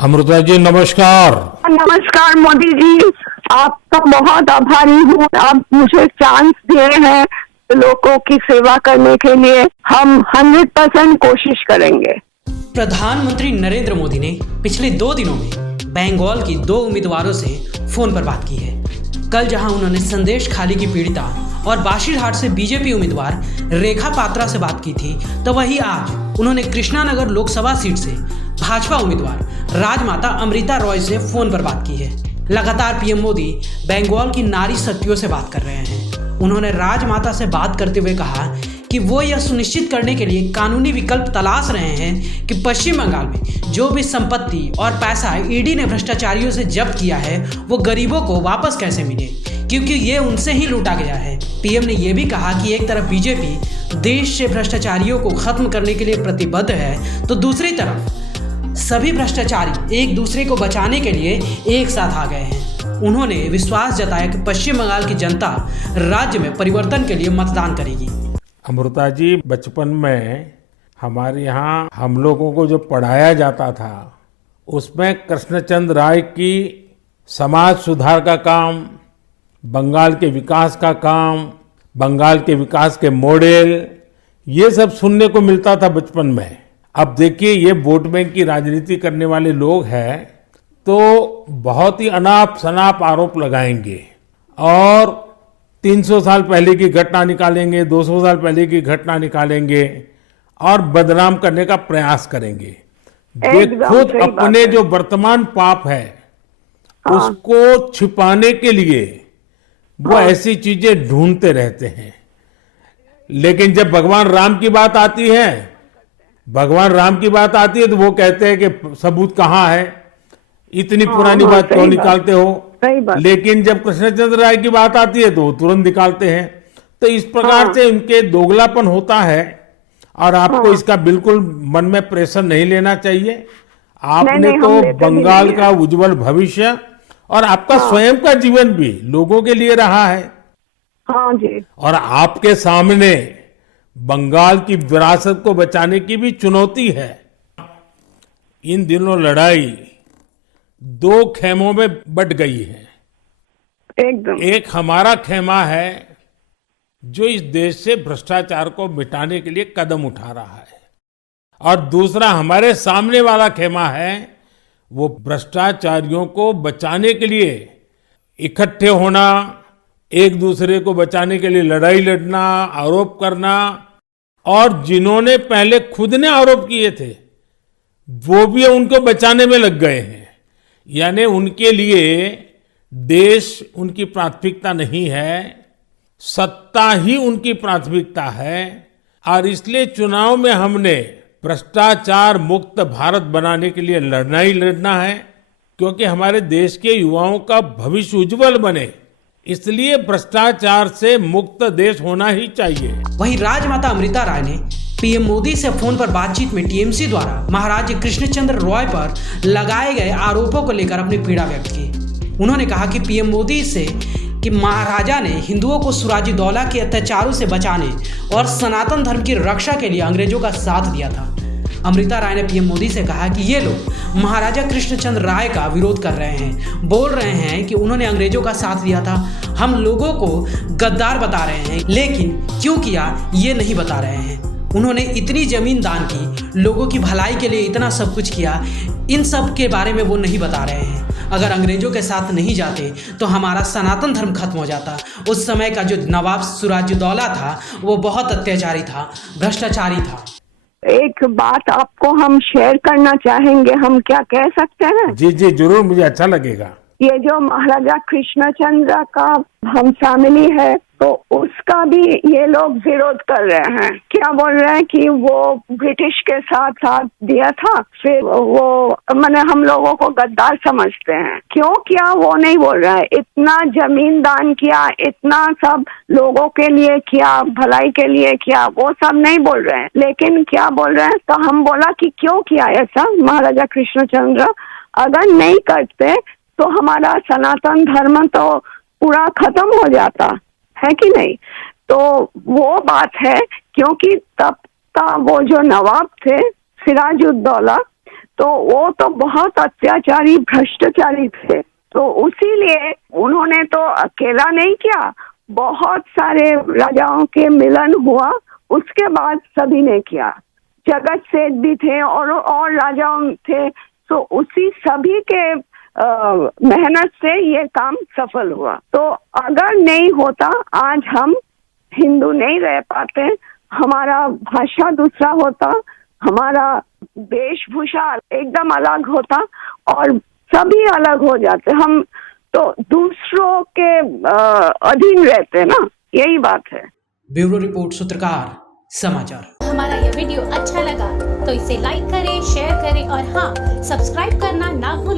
अमृता जी नमस्कार। नमस्कार मोदी जी, आपका बहुत आभारी हूँ। आप मुझे चांस दिए हैं लोगों की सेवा करने के लिए। हम 100% कोशिश करेंगे। प्रधानमंत्री नरेंद्र मोदी ने पिछले 2 दिनों में बंगाल की 2 उम्मीदवारों से फोन पर बात की है। कल जहां उन्होंने संदेश खाली की पीड़िता और बाशीरहाट से बीजेपी उम्मीदवार रेखा पात्रा से बात की थी, तो वहीं आज उन्होंने कृष्णानगर लोकसभा सीट से भाजपा उम्मीदवार राजमाता अमृता रॉय से फोन पर बात की है। लगातार पीएम मोदी बंगाल की नारी शक्तियों से बात कर रहे हैं। उन्होंने राजमाता से बात करते हुए कहा कि वो यह सुनिश्चित करने के लिए कानूनी विकल्प तलाश रहे हैं कि पश्चिम बंगाल में जो भी संपत्ति और पैसा ईडी ने भ्रष्टाचारियों से जब्त किया है वो गरीबों को वापस कैसे मिले, क्योंकि ये उनसे ही लूटा गया है। पीएम ने यह भी कहा कि एक तरफ बीजेपी देश से भ्रष्टाचारियों को खत्म करने के लिए प्रतिबद्ध है, तो दूसरी तरफ सभी भ्रष्टाचारी एक दूसरे को बचाने के लिए एक साथ आ गए हैं। उन्होंने विश्वास जताया कि पश्चिम बंगाल की जनता राज्य में परिवर्तन के लिए मतदान करेगी। अमृता जी, बचपन में हमारे यहाँ हम लोगों को जो पढ़ाया जाता था उसमें कृष्णचंद्र राय की समाज सुधार का काम, बंगाल के विकास का काम, बंगाल के विकास के मॉडल, ये सब सुनने को मिलता था बचपन में। अब देखिए, ये वोट बैंक की राजनीति करने वाले लोग हैं तो बहुत ही अनाप शनाप आरोप लगाएंगे और 300 साल पहले की घटना निकालेंगे, 200 साल पहले की घटना निकालेंगे और बदनाम करने का प्रयास करेंगे। वे खुद अपने जो वर्तमान पाप है उसको छिपाने के लिए वो ऐसी चीजें ढूंढते रहते हैं। लेकिन जब भगवान राम की बात आती है, तो वो कहते हैं कि सबूत कहाँ है, इतनी पुरानी बात क्यों निकालते हो। लेकिन जब कृष्णचंद्र राय की बात आती है तो वो तुरंत निकालते हैं। तो इस प्रकार से उनके दोगलापन होता है और आपको इसका बिल्कुल मन में प्रेशर नहीं लेना चाहिए। आपने तो बंगाल का उज्जवल भविष्य और आपका स्वयं का जीवन भी लोगों के लिए रहा है। हाँ जी। और आपके सामने बंगाल की विरासत को बचाने की भी चुनौती है। इन दिनों लड़ाई 2 खेमों में बट गई है। एकदम। एक हमारा खेमा है जो इस देश से भ्रष्टाचार को मिटाने के लिए कदम उठा रहा है, और दूसरा हमारे सामने वाला खेमा है वो भ्रष्टाचारियों को बचाने के लिए इकट्ठे होना, एक दूसरे को बचाने के लिए लड़ाई लड़ना, आरोप करना, और जिन्होंने पहले खुद ने आरोप किए थे वो भी उनको बचाने में लग गए हैं। यानी उनके लिए देश उनकी प्राथमिकता नहीं है, सत्ता ही उनकी प्राथमिकता है। और इसलिए चुनाव में हमने भ्रष्टाचार मुक्त भारत बनाने के लिए लड़ना ही लड़ना है, क्योंकि हमारे देश के युवाओं का भविष्य उज्जवल बने, इसलिए भ्रष्टाचार से मुक्त देश होना ही चाहिए। वहीं राजमाता अमृता राय ने पीएम मोदी से फोन पर बातचीत में टीएमसी द्वारा महाराज कृष्णचंद्र रॉय पर लगाए गए आरोपों को लेकर अपनी पीड़ा व्यक्त की। उन्होंने कहा कि पीएम मोदी से कि महाराजा ने हिंदुओं को सुराजीदौला के अत्याचारों से बचाने और सनातन धर्म की रक्षा के लिए अंग्रेजों का साथ दिया था। अमृता राय ने पीएम मोदी से कहा कि ये लोग महाराजा कृष्णचंद्र राय का विरोध कर रहे हैं, बोल रहे हैं कि उन्होंने अंग्रेजों का साथ दिया था। हम लोगों को गद्दार बता रहे हैं, लेकिन क्यों किया ये नहीं बता रहे हैं। उन्होंने इतनी जमीन दान की, लोगों की भलाई के लिए इतना सब कुछ किया, इन सब के बारे में वो नहीं बता रहे हैं। अगर अंग्रेजों के साथ नहीं जाते तो हमारा सनातन धर्म खत्म हो जाता। उस समय का जो नवाब सिराजुद्दौला था वो बहुत अत्याचारी था, भ्रष्टाचारी था। एक बात आपको हम शेयर करना चाहेंगे, हम क्या कह सकते हैं? जी जी जरूर, मुझे अच्छा लगेगा। ये जो महाराजा कृष्णचंद्र का हम फैमिली है तो उसका भी ये लोग विरोध कर रहे हैं। क्या बोल रहे हैं कि वो ब्रिटिश के साथ दिया था, फिर वो माने हम लोगों को गद्दार समझते हैं। क्यों किया वो नहीं बोल रहा है। इतना जमीन दान किया, इतना सब लोगों के लिए किया, भलाई के लिए किया, वो सब नहीं बोल रहे हैं। लेकिन क्या बोल रहे हैं, तो हम बोला कि क्यों किया ऐसा महाराजा कृष्णचंद्र, अगर नहीं करते तो हमारा सनातन धर्म तो पूरा खत्म हो जाता है कि नहीं। तो वो बात है, क्योंकि तब का वो जो नवाब थे सिराजुद्दौला, तो वो तो बहुत अत्याचारी भ्रष्टाचारी थे। तो उसीलिए उन्होंने तो अकेला नहीं किया, बहुत सारे राजाओं के मिलन हुआ, उसके बाद सभी ने किया। जगत सेठ भी थे और राजाओं थे, तो उसी सभी के मेहनत से ये काम सफल हुआ। तो अगर नहीं होता आज हम हिंदू नहीं रह पाते, हमारा भाषा दूसरा होता, हमारा वेशभूषा एकदम अलग होता और सभी अलग हो जाते। हम तो दूसरों के अधीन रहते ना, यही बात है। ब्यूरो रिपोर्ट, सूत्रकार समाचार। हमारा यह वीडियो अच्छा लगा तो इसे लाइक करें, शेयर करें और हाँ, सब्सक्राइब करना ना भूलें।